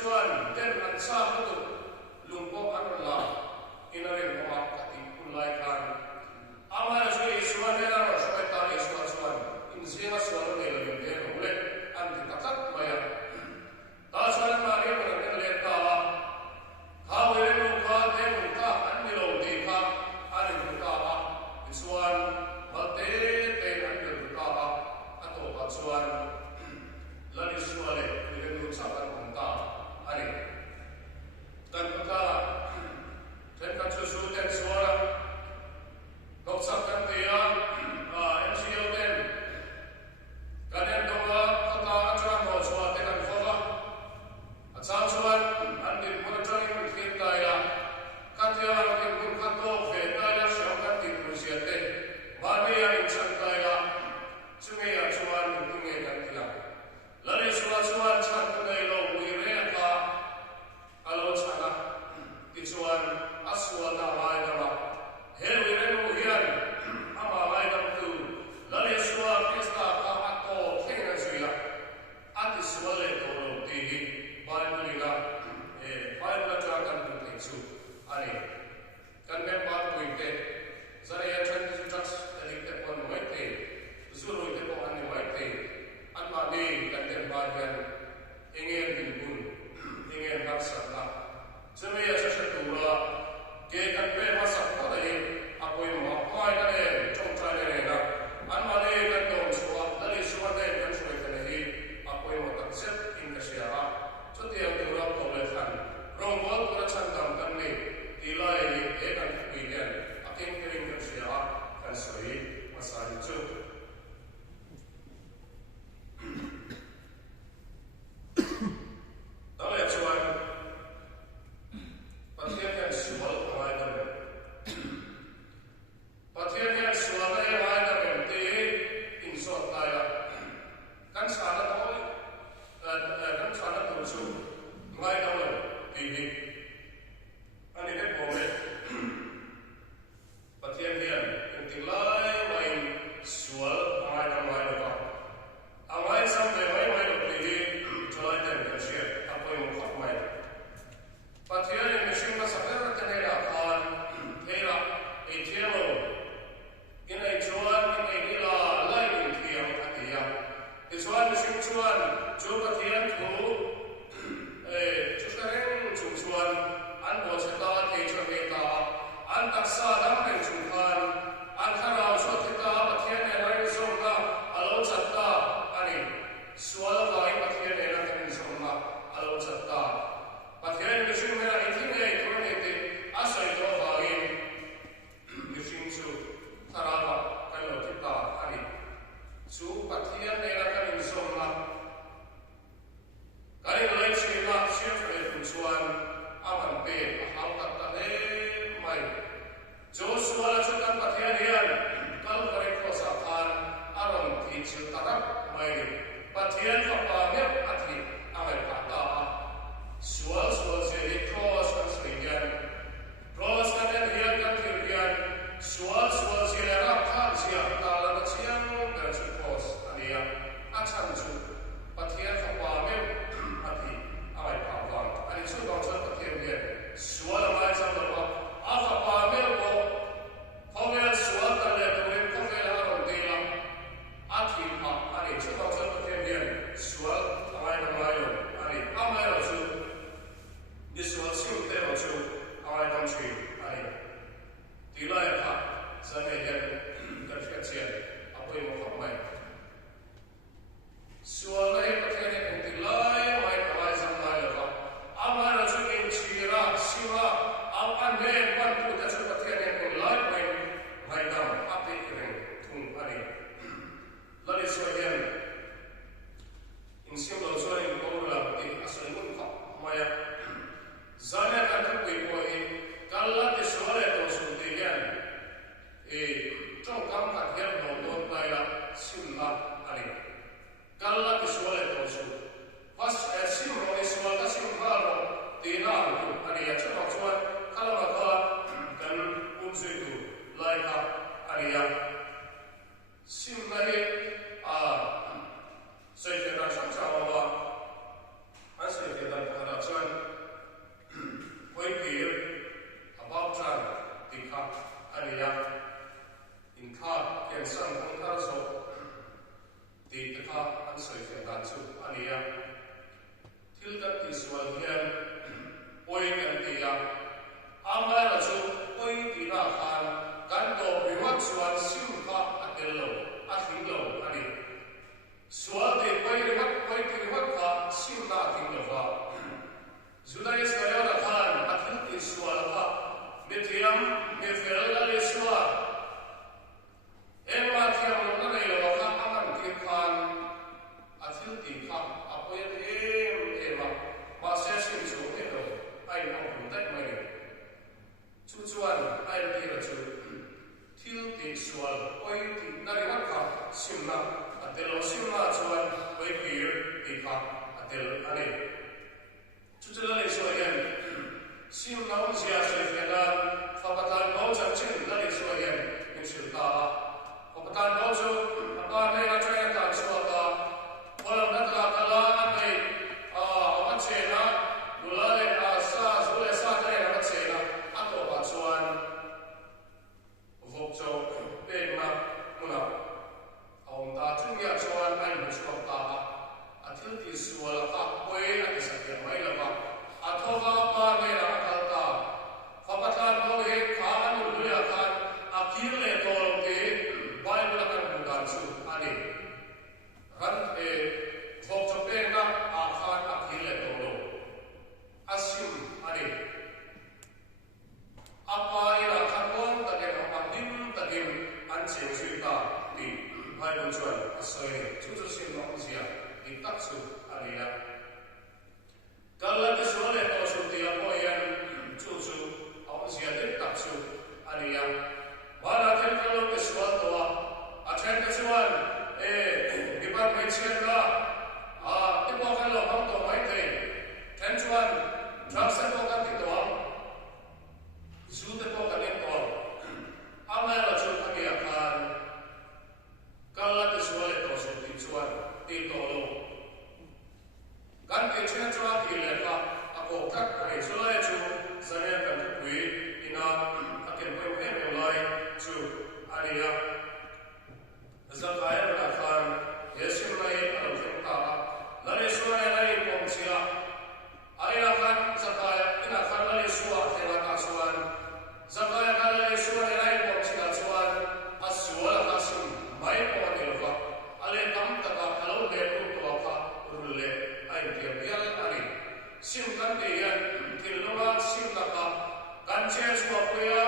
chuan ten an sa tu lungko an la inarin ko akati kulai kan amara so isuan ya ro so ta isuan suan in sima suan ne lo de ule an ti takat maya ta suan ma ni ko ne le ta ha we no ka te mu ka an ni lo de ka an ni ka ba isuan ba te te an ni ka ba ato ba suan lani suale ni le sa kan ta ani kan ka ten ka chu su ten suara kau sakkan dia MCO ten kalian doa kata acuan mau suat dengan fola asal suat andin monitoring kita ya katia yang pun kato feta ya siapa di Rusia ten bagi yang santai ya sungai acuan sungai kan dia lalu suat santai lo wira ka kalau sana kicuan aswal namai nama hewi reno hian ama mai dam tu lale suwa pesta ka ato khenga suya ati suale to lo ti bible ga bible cha kan tu te su ani kan me pa tu inte zare ya chan tu chas ani te pon mai te zuru te ko ani mai te an ma ni kan te ba hian ingen bin bun ingen hak sa Semua yang saya tura, kita perlu masak pada ini. Apa yang mahu ada ni, cuma ada ni nak. Anda ni kan tahu semua, dari semua ni kan semua kita ni. Apa yang mahu tak set, ingkar siapa. Setiap tura boleh kan. Rombol tura cantam kan ni. Tilai ni, kan kemudian. Akhir ingkar siapa kan soi masa itu. Tahu ya cuan. Patian sual kawai dalam, patian sual kawai dalam ti insot kaya, kan sana tahu, kan sana tuju, kawai dalam ti, ani kan boleh, patian dia intilai main sual kawai dalam, awai sampai main ti, jual dan kerja, apa yang mau main. Patian yang mesin masalah terhadap kan, terhadap etielo, ini jual ini ila lain tiang hatinya. Jual mesin jual, jual patian tu, sekarang jual hian oi kan ti a amai la chu oi ti na khan kan to biwat chuan sim kha atel lo a thing lo ani sual de oi ti riwat kha sim na thing lo wa Zulai Israel la khan athil ti sual kha Mithiam Mithel la le sual Emma thiam lo na nei lo kha aman ti khan athil ti kha apoy em ma se sim chu te lo ai no hu tai mai chu chuan ai ti la chu thil ti sual oi ti na ri wat kha sim na atel lo sim na chuan oi pir ti kha atel ani chu chu la le so yan sim na on sia se fela fa patan no chan chin la le so yan min sil ta fa patan no chu apa ne na cha ta so ta wala na ta ta la nei a che na dula le a sa su le sa ta na che na a to ba chuan vok cho pe na muna ông ta chung ya chuan ai mu chu ta a thil ti sual ka poi a ti sa ke mai la ba a thova pa ne ra kal ta fa patan no he kha anu le khan a kir le tol te bible kan mu dan chu ani ran e vok cho pe na a khan a kir le tol asim ani apa ira khanon ta ke ma dim ta dim an che chu ta ti bible chuan asoi chu chu sim no sia ti tak chu ani ya kala ke sole to su ti apo yan chu chu aw sia ti tak chu ani ya wala ken kalo ke swal to a chen ke chuan di ba me chen la ti po kan lo ham to mai te chen chuan trap se po kan ti to zu te po kan to amai la chu ani ya khan kala ke sole to su ti chuan ti to lo kan ke chen chua ki le ka a ko khat ai chu lai chu zane kan pui ina a ken pui em lai chu ani ya zakaya la khan yesim lai al khem ta la le su lai pom sia ai la khan zakaya ina khan la le su a the la ka suan zakaya ka la le su lai pom sia chuan a su la ka sim mai po ni lo ale tam ta ka alo le tu to ka ru le ai tiam yal ani sim kan te yan til no sim ta ka kan che su a ya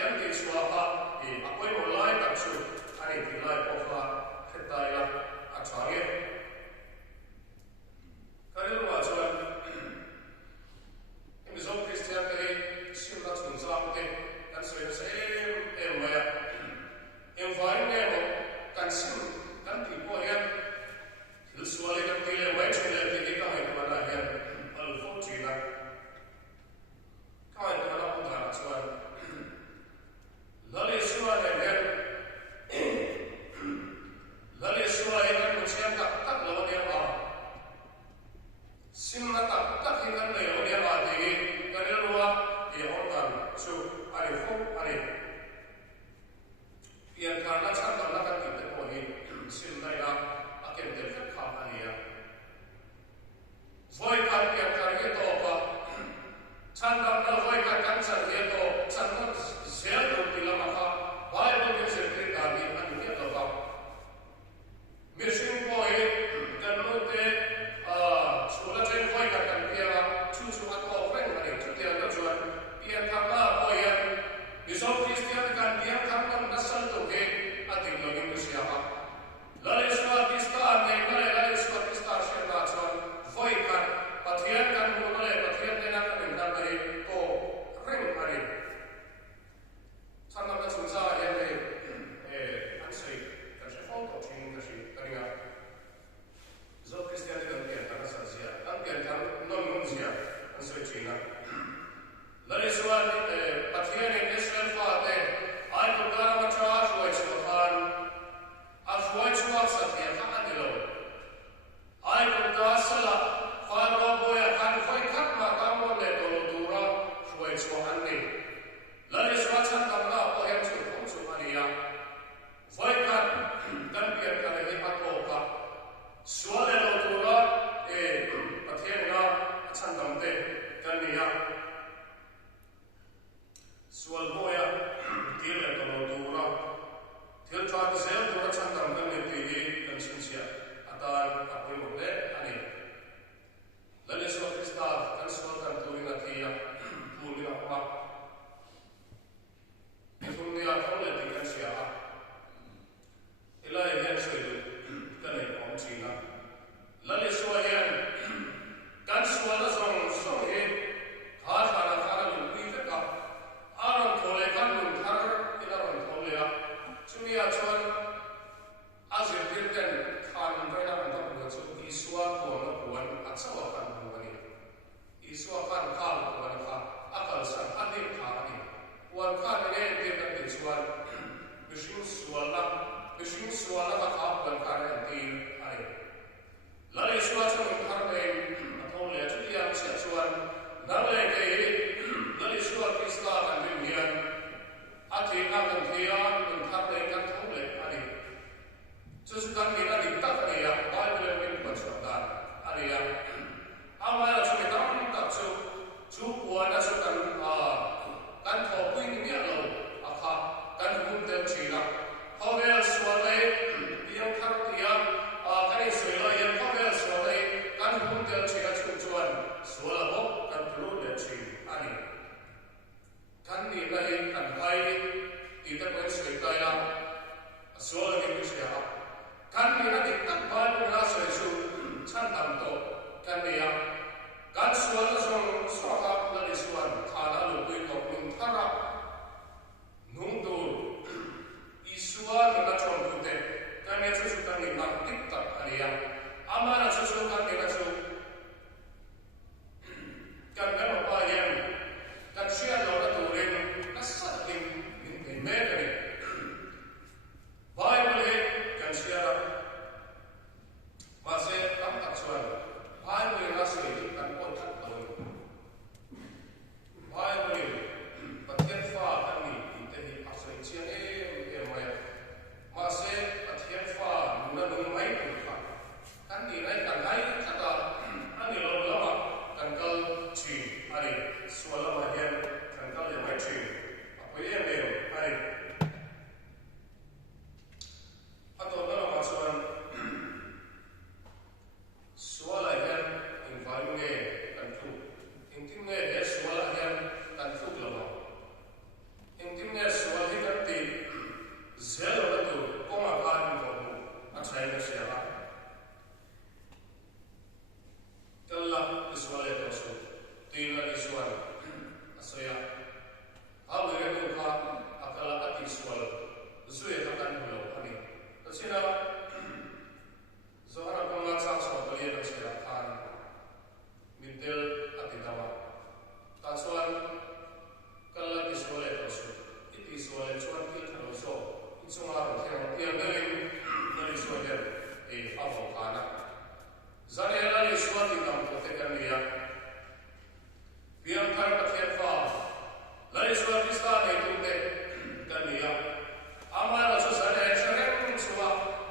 kan te su a ka apoi mo lai tak chu ani ti lai po fa kheta ya a chage kare wa chuan im zo christian te sim ta chung sa te kan so se em ma ya em vai ne mo kan sim kan ti po yan til su ale kan ti le wai chu le ti ka hai ma na yan al fo chi na ka hai ta na po na chuan lale suwa ne yan lale suwa e kan mo chian tak tak lo ne ma sim na tak tak hi kan le lo ne ma te kan le ruwa e on tan chu ai fo ai pian kan na chan na kan ti te po ni sim dai na a ken te fet kha ani ya voi kan pian kan ye to pa chan na voi kan chan ye to chan na sel do ti la ma kha bible ke se te ta ni an ye to ba mission ko e kan no te chula chen voi kan pia chu chu a ko ren ani chu te na chuan pian kan na po yan Iso Christian kan diam kan na sal to ke ating lo ni sia ha lale swa kista ne lale swa kista sia na chuan voi kan pathian kan mo le pathian te na kan na te to ren ani sanna ka chung sa ya ne an sei ka se fo to chin ka si ka ringa zo Christian kan kan na sa sia kan non sia an sei china lale swa pathian ne Israel fa te ai ko ka ma cha shoi chu khan a shoi chu wa sa te ka ani lo ai ko ka sala fa ro bo ya kan foi khat ma ka mo le to tu ra shoi chu han ni lale swa chan kam na po ya chu khom chu ani ya foi khat kan pian ka le ha ko ka swa le lo tu ra pathian na chan dam te te kan nia sual boya tile to lo dura til tra te sel dura chan tam kan ne ti kan sin sia atan apoi mo le ani lale so krista kan so kan tu ina thia tu ni apa thum ni a thole ti kan sia ila yan so du kan ne om china lale so yan kan so la so he kha kha la lu pi ta ka aron thole kan lu thar ila ron thole ya chumi a chon azir dir den khan rai na ban ta chu iswa ko na kuan achawa kan bu ani iswa kan khal kuan kha akal san ani kha ani kuan kha ne ne kan ni suan bishim suala ka kha kuan kha ne ti ani lale suwa chon thar ne athole chu ya che suan nale ke lale suwa krista kan bin hian athi na kan thia kan thar ne kan thole ani chu kan ni na dik tak ani ya bible min pa chu da ani ya ama ya chu tam tak chu kuan na chu kan tho pui ni ya lo akha kan hum te chi na hovel swale yang thar tia kan ni swela yang hovel swale kan hum te chi na chu chuan swala bo kan plu le chi ani kan ni la hin kan hai ti ta ko swai ta ya swala ni ku sia kan ni na dik tak ba ni na swai chu chan tam to kan ni ya kan swala song swa la ni swan thala lu pui ko min thara nung do iswa ni na chon tu te kan ni chu kan ni na dik tak ani ya ama na chu kan ni na chu kan na pa yan kan sia lo na tu ren asa king ni me ka ni bible kan sia ra ma se tam tak chuan bible na se kan ko tak to bible pathian fa kan ni inte hi asai chia e mai ma se pathian fa na nu mai ku fa kan ni nai kan hai thata ani lo lama kan kal chi ani swala ma hian kan kal le mai chi apoi e me ani ato na ma chuan swala hian environment nge kan thu intim nge he swala hian kan thu lama intim nge swala hi kan ti zelo na tu koma ka ni ko a chai na sia ha kalla swala to so ti la swala asaya a le no ka akala ati swala zue ka kan lo ani tasina zohara kama cha so bali na sia khan mintel ati dawa ta chuan kala ki swala to so iti swala chuan ki thalo so ichunga ro thero tiang delin na ni swala e avo kana zane la ni swati tam ko te kan nia piang kar pathian fa la ni swati sta ne tu te kan nia ama la so zane cherem suwa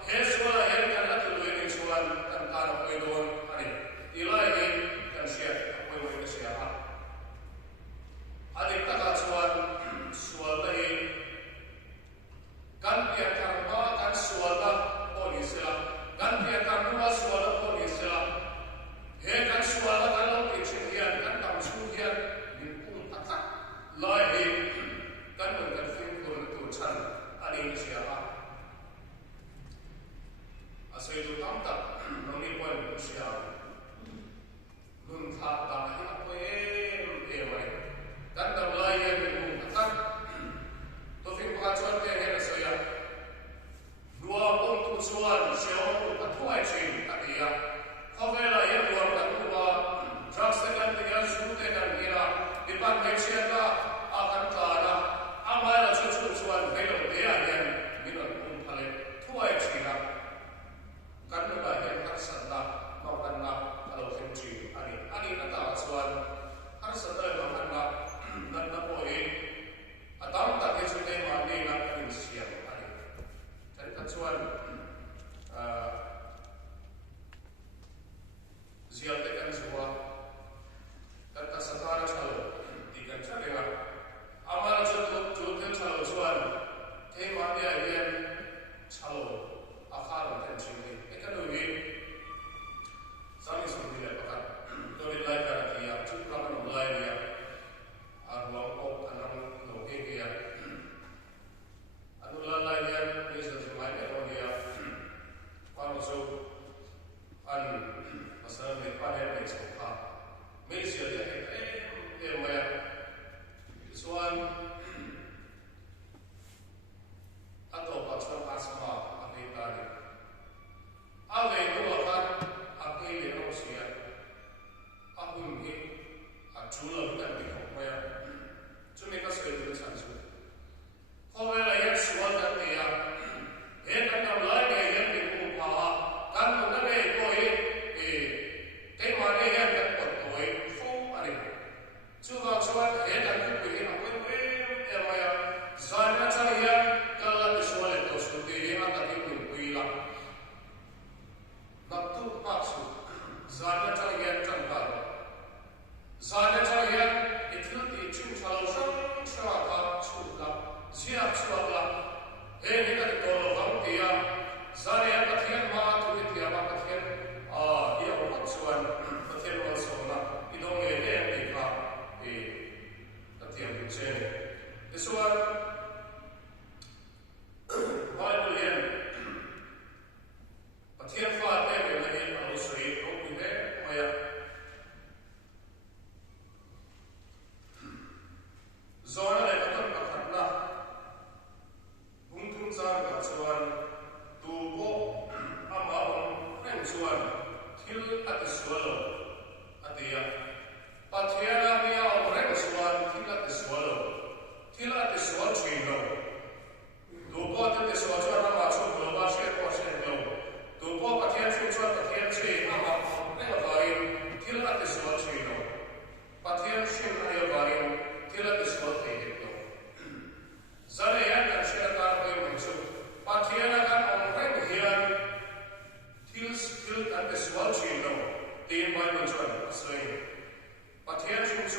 he swala he kan la tu ni chuan kan ta ro poi don ani ilai ni kan sia poi mo ni sia ha adik taka chuan sual ta hi kan pia karma kan sual ta poni sila kan pia karma sual ta poni sila he kan sual ta kan lo pi chin hian kan tam chu hian min pung tak lai hi kan mun kan fin kur tu chan ani ni sia ha asai tu tam tak nong ni pon sia nun tha ta hi apoi e mai kan tam lai hian min pung tak to fin pa chuan te he na so ya nuwa pung tu chuan seo tu ka thuai chin atia khovela ye nuwa ka nuwa drugs te kan te gan su te kan ira dipan me chia ka a kan ta na ama la chu chu chuan ve lo de ya hian min on pung phale thuai china kan nu ba hian har san na ma kan na alo khem chi ani na ta chuan har san da ma kan na nan na po e atam ta ke chu te ma ni na kan sia ani kan ta chuan zial te kan zuwa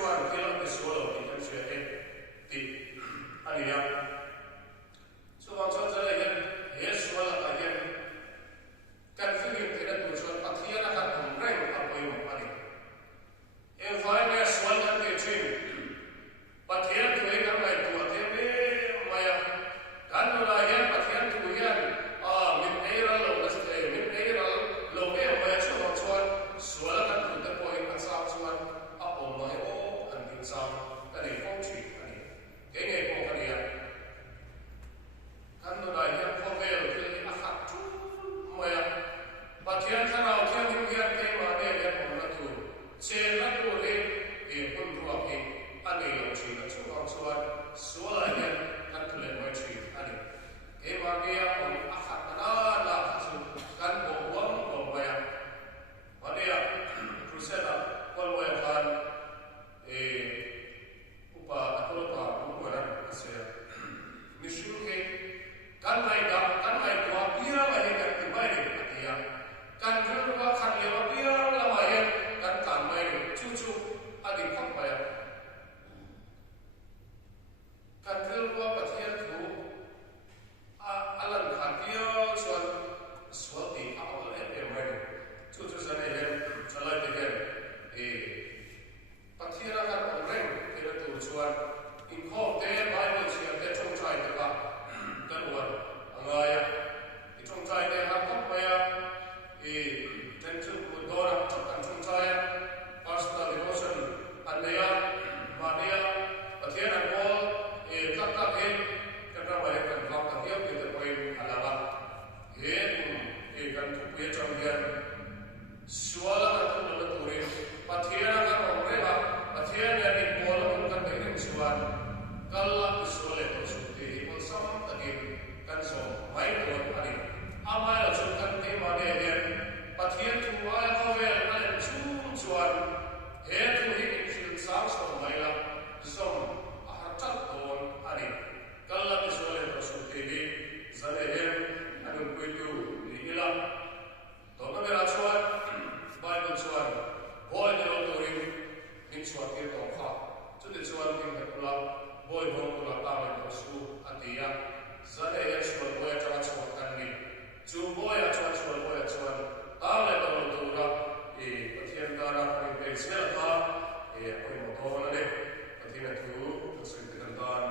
chuan kilang te sualo ti kan sia ti ania chuan chuan zala yan he suala ka yan kan figin te na tu chuan pathian ka thum reng a poi mo ani e vai me sual kan te chin pathian thoi kan mai tu ate me maya kan la yan pathian tu yan min neira lo na se min neira lo me maya chuan suala kan tu te poi kan sa chuan a om mai o an tin sam kan ei phong chi ani ke nge ko kan ya kan no dai yan ko ve lo ti a khat tu maya pathian tharau thiam him hian ke ma ne le ko na tu che na tu le e pun ru a ke ani lo chi na chuan suala yan kan tu le mai chi ani ke ma ne ya om a khat na la chu kan bo wam ko maya mania crusada kwal wa kan upa atolo pa umara ase mission ke kan mai kwa pira ma he kan ti mai ni atia kan ru wa khan le wa pira la ma he kan kan mai ni chu adi kham pa ya kan ru wa pathian thu alan khatia chuan swati awal e mai chu san he chalai te he pathian kan reng te tu chuan in kho te bible sia te chong chai te ka kan wan angaya i chong chai te ha khop pa ya ten chu ku dora chok kan chong chai personal devotion anaya mania pathian an bol kap kap he kan ra ba kan kap ka hiam te poi alawa he kan tu pe chong hian suala kan tu na turin pathian kan omre ba pathian ya ni bol kan te rin suan kala suale to suti on sam takin kan so mai to ani amai la chu kan te ma ne hian pathian tu wa ko ve na chuan he tu hi in fil sang so mai la som a chat don ani kala suale to suti hi zale hian anun pui tu ni ila to na mera chuan Bible chuan boy de lo turin ning chuan ke to kha chu de chuan ning ka pula boy bo pula ta mai to su atia zale ya chuan boy ta chuan kan ni chu boy a chuan boy a chuan ta le to lo tura pathian ta ra ni pe se ta oi mo to na le pathian tu su te kan dan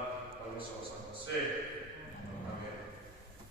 on so sa se